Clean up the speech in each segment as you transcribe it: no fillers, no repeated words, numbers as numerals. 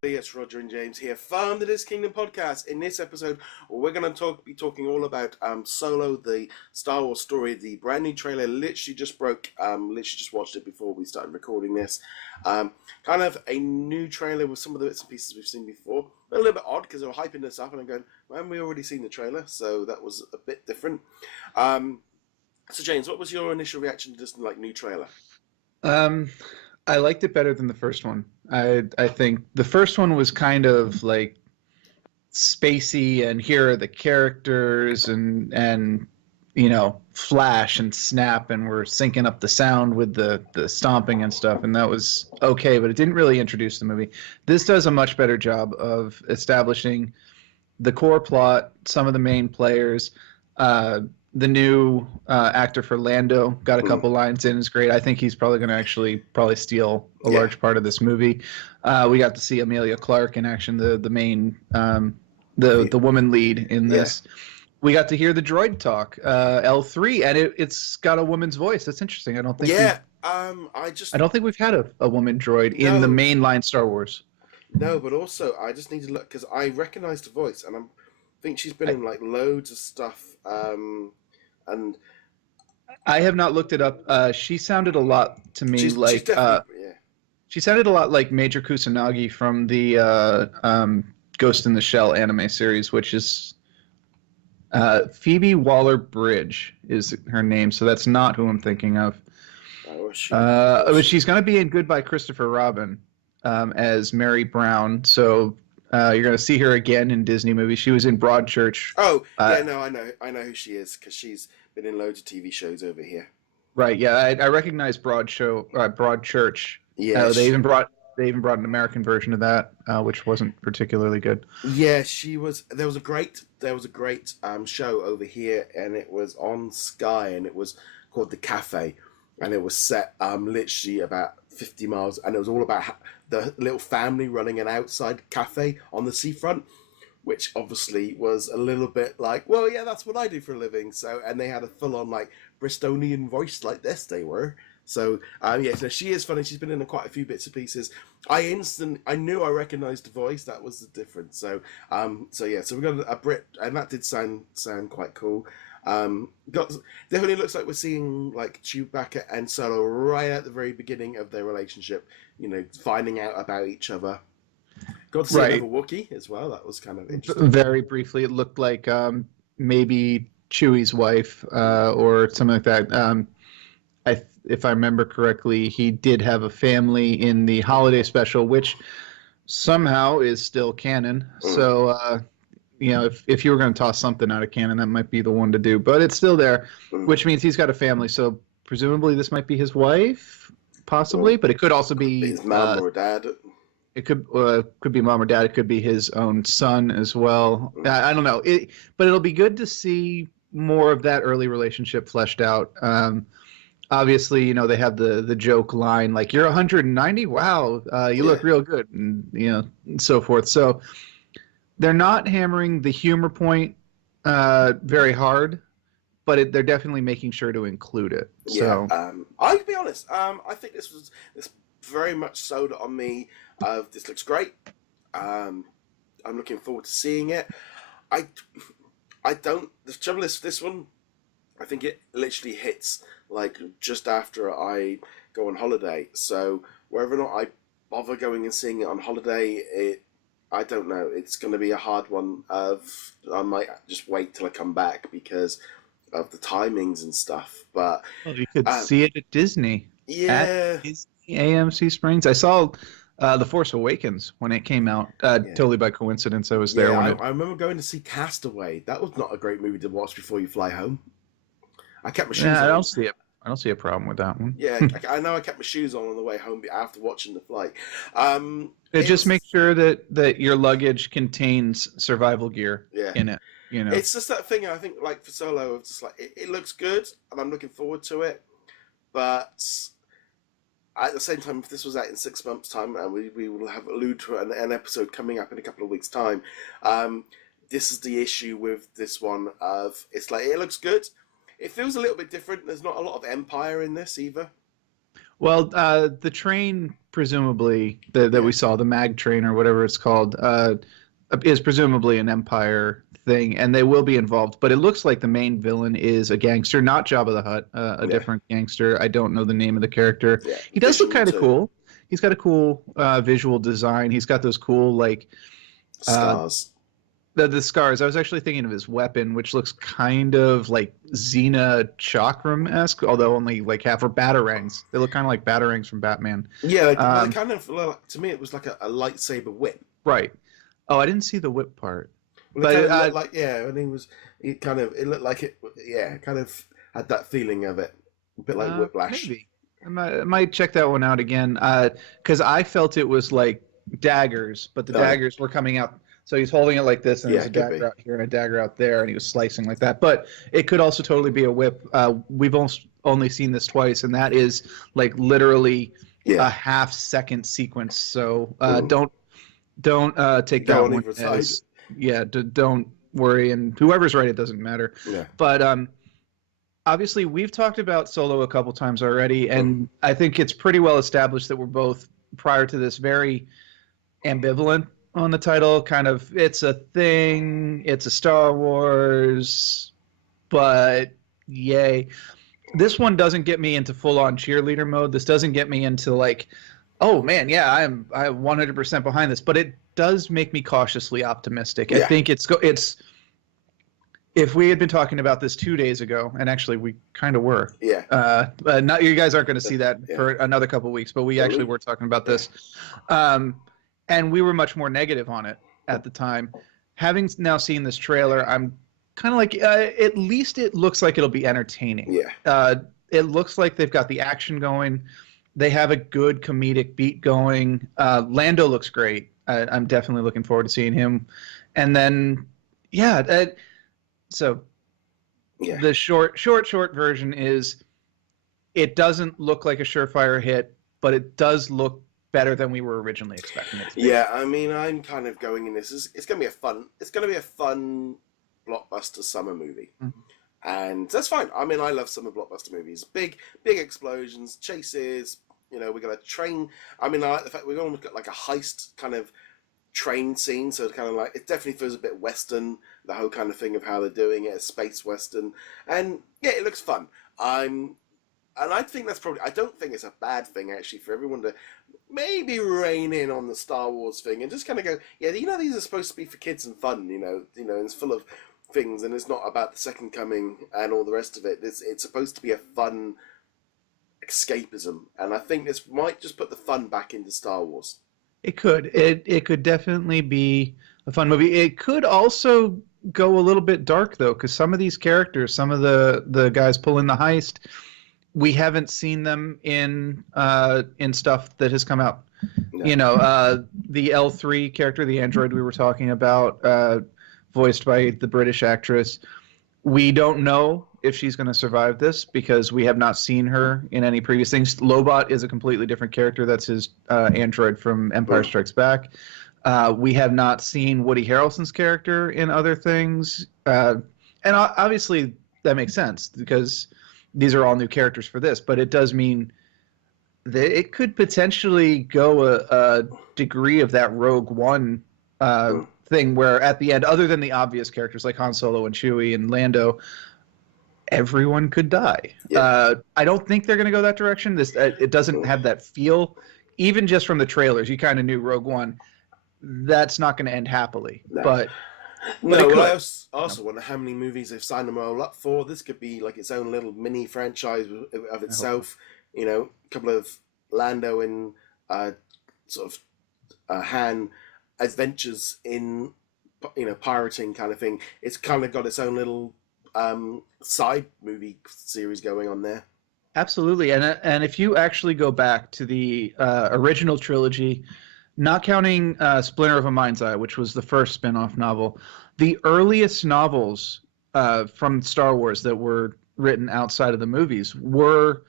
It's Roger and James here from the DisKingdom Podcast. In this episode, we're going to be talking all about Solo, the Star Wars story. The brand new trailer literally just broke. Literally just watched it before we started recording this. Kind of a new trailer with some of the bits and pieces we've seen before. A little bit odd because they were hyping this up and I'm going, man, we already seen the trailer, so that was a bit different. So James, what was your initial reaction to this new trailer? I liked it better than the first one. I think the first one was kind of like spacey, and here are the characters, and you know, flash and snap, and we're syncing up the sound with the stomping and stuff, and that was okay, but it didn't really introduce the movie. This does a much better job of establishing the core plot, some of the main players. The new actor for Lando got a couple lines in, is great. I think he's probably going to actually steal a large part of this movie. We got to see Emilia Clarke in action, the main the woman lead in this. We got to hear the droid talk, L3, and it's got a woman's voice. That's interesting. I don't think I don't think we've had a woman droid in the mainline Star Wars. No, but also I just need to look because I recognize the voice, and I think she's been in loads of stuff. And I have not looked it up. She sounded a lot to me she sounded a lot like Major Kusanagi from the Ghost in the Shell anime series, which is Phoebe Waller-Bridge is her name, so that's not who I'm thinking of. But she's going to be in Goodbye Christopher Robin as Mary Brown, so you're going to see her again in Disney movies. She was in Broadchurch. I know who she is because she's been in loads of TV shows over here. Right, yeah, I recognize Broadchurch. Yeah, they even brought an American version of that, which wasn't particularly good. Yeah, she was. There was a great show over here, and it was on Sky, and it was called The Cafe, and it was set literally about 50 miles, and it was all about the little family running an outside cafe on the seafront, which obviously was a little bit like, well, yeah, that's what I do for a living. So, and they had a full-on Bristolian voice like this. They were so so she is funny. She's been in quite a few bits and pieces. I knew I recognized the voice. That was the difference. So we got a Brit, and that did sound quite cool. Definitely looks like we're seeing Chewbacca and Solo right at the very beginning of their relationship, finding out about each other. Got to see another Wookiee as well. That was kind of interesting. Very briefly, it looked like maybe Chewie's wife or something like that. If I remember correctly, he did have a family in the holiday special, which somehow is still canon. So if you were going to toss something out of canon, that might be the one to do. But it's still there, which means he's got a family. So presumably this might be his wife, possibly. But it could also be his mom or dad. It could be mom or dad. It could be his own son as well. I don't know. But it'll be good to see more of that early relationship fleshed out. Obviously, they have the joke line like, "You're 190? Wow, you look real good," and and so forth. So they're not hammering the humor point very hard, but they're definitely making sure to include it. So I'll be honest. I think this very much sold on me. This looks great. I'm looking forward to seeing it. The trouble is, this one, I think it literally hits just after I go on holiday. So whether or not I bother going and seeing it on holiday, I don't know. It's going to be a hard one. I might just wait till I come back because of the timings and stuff. But you could see it at Disney. Yeah, at Disney AMC Springs. I saw The Force Awakens when it came out. Totally by coincidence, I was there. I remember going to see Castaway. That was not a great movie to watch before you fly home. I kept my shoes on. I don't see a problem with that one. Yeah, I know I kept my shoes on the way home after watching the flight. Just make sure that your luggage contains survival gear in it. It's just that thing, I think, for Solo, of just it looks good, and I'm looking forward to it. But at the same time, if this was out in 6 months' time, and we will have allude to an episode coming up in a couple of weeks' time, this is the issue with this one of, it looks good. It feels a little bit different. There's not a lot of Empire in this either. Well, the train, presumably, that we saw, the mag train or whatever it's called, is presumably an Empire thing, and they will be involved. But it looks like the main villain is a gangster, not Jabba the Hutt, a different gangster. I don't know the name of the character. Yeah. He does look kind of cool. He's got a cool visual design. He's got those cool, like... Scars. The scars. I was actually thinking of his weapon, which looks kind of like Xena Chakram-esque, although only like half, or batarangs. They look kind of like batarangs from Batman. Yeah, they kind of, to me, it was like a lightsaber whip. Right. Oh, I didn't see the whip part. Well, but it kind of looked like, and it looked like it, kind of had that feeling of it, a bit like Whiplash. Maybe. I might check that one out again, because I felt it was like daggers, but the daggers were coming out. So he's holding it like this, and there's a dagger out here and a dagger out there, and he was slicing like that. But it could also totally be a whip. We've only seen this twice, and that is like literally a half-second sequence. So don't take that one as don't worry. And whoever's right, it doesn't matter. Yeah. But obviously, we've talked about Solo a couple times already, and I think it's pretty well established that we're both, prior to this, very ambivalent on the title. Kind of, it's a thing, it's a Star Wars, but yay. This one doesn't get me into full-on cheerleader mode. This doesn't get me into like, oh man, yeah, I'm 100% behind this, but it does make me cautiously optimistic. I think it's if we had been talking about this 2 days ago, and actually we kind of were. Yeah. Not, you guys aren't going to see that for another couple of weeks, but we actually were talking about this. And we were much more negative on it at the time. Having now seen this trailer, I'm kind of like, at least it looks like it'll be entertaining. Yeah. It looks like they've got the action going. They have a good comedic beat going. Lando looks great. I'm definitely looking forward to seeing him. And then, so the short version is, it doesn't look like a surefire hit, but it does look better than we were originally expecting it to be. Yeah, I mean, I'm kind of going in this. It's going to be a fun blockbuster summer movie. Mm-hmm. And that's fine. I mean, I love summer blockbuster movies. Big explosions, chases. We got a train. I mean, I like the fact we're going to look at like a heist kind of train scene. So it's kind of like, it definitely feels a bit Western, the whole kind of thing of how they're doing it, a space Western. And yeah, it looks fun. And I think that's probably, I don't think it's a bad thing actually for everyone to maybe rein in on the Star Wars thing and just kind of go, these are supposed to be for kids and fun, and it's full of things, and it's not about the second coming and all the rest of it. It's supposed to be a fun escapism, and I think this might just put the fun back into Star Wars. It could. It could definitely be a fun movie. It could also go a little bit dark though, because some of these characters, some of the guys pulling the heist, we haven't seen them in stuff that has come out. No. The L3 character, the android we were talking about, voiced by the British actress. We don't know if she's going to survive this because we have not seen her in any previous things. Lobot is a completely different character. That's his android from Empire Strikes Back. We have not seen Woody Harrelson's character in other things. And obviously that makes sense because these are all new characters for this, but it does mean that it could potentially go a degree of that Rogue One thing where at the end, other than the obvious characters like Han Solo and Chewie and Lando, everyone could die. Yeah. I don't think they're going to go that direction. It doesn't have that feel. Even just from the trailers, you kind of knew Rogue One. That's not going to end happily. No. But I also wonder how many movies they've signed them all up for. This could be like its own little mini franchise of itself. A couple of Lando and sort of Han adventures in pirating kind of thing. It's kind of got its own little side movie series going on there. Absolutely, and if you actually go back to the original trilogy, not counting Splinter of a Mind's Eye, which was the first spin-off novel, the earliest novels from Star Wars that were written outside of the movies were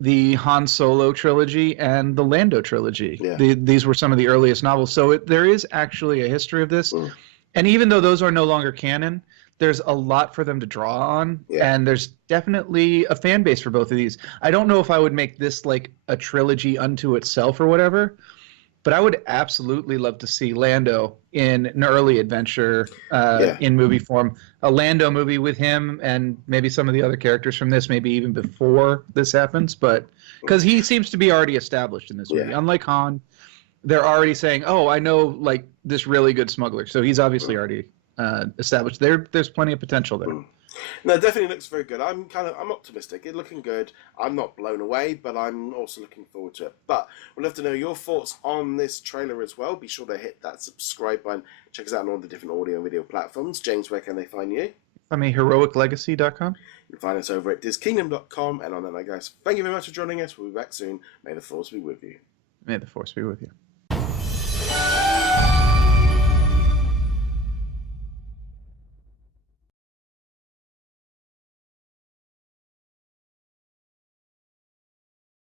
the Han Solo trilogy and the Lando trilogy. Yeah. These were some of the earliest novels. So there is actually a history of this. And even though those are no longer canon, there's a lot for them to draw on, Yeah. and there's definitely a fan base for both of these. I don't know if I would make this like a trilogy unto itself or whatever, but I would absolutely love to see Lando in an early adventure in movie form. A Lando movie with him and maybe some of the other characters from this, maybe even before this happens. But because he seems to be already established in this movie. Unlike Han, they're already saying, oh, I know like this really good smuggler. So he's obviously already established. There's plenty of potential there. No, it definitely looks very good. I'm optimistic. It's looking good. I'm not blown away, but I'm also looking forward to it. But we'd love to know your thoughts on this trailer as well. Be sure to hit that subscribe button. Check us out on all the different audio and video platforms. James, where can they find you? Find me heroiclegacy.com. You can find us over at DisKingdom.com. And on that note, guys, thank you very much for joining us. We'll be back soon. May the Force be with you. May the Force be with you.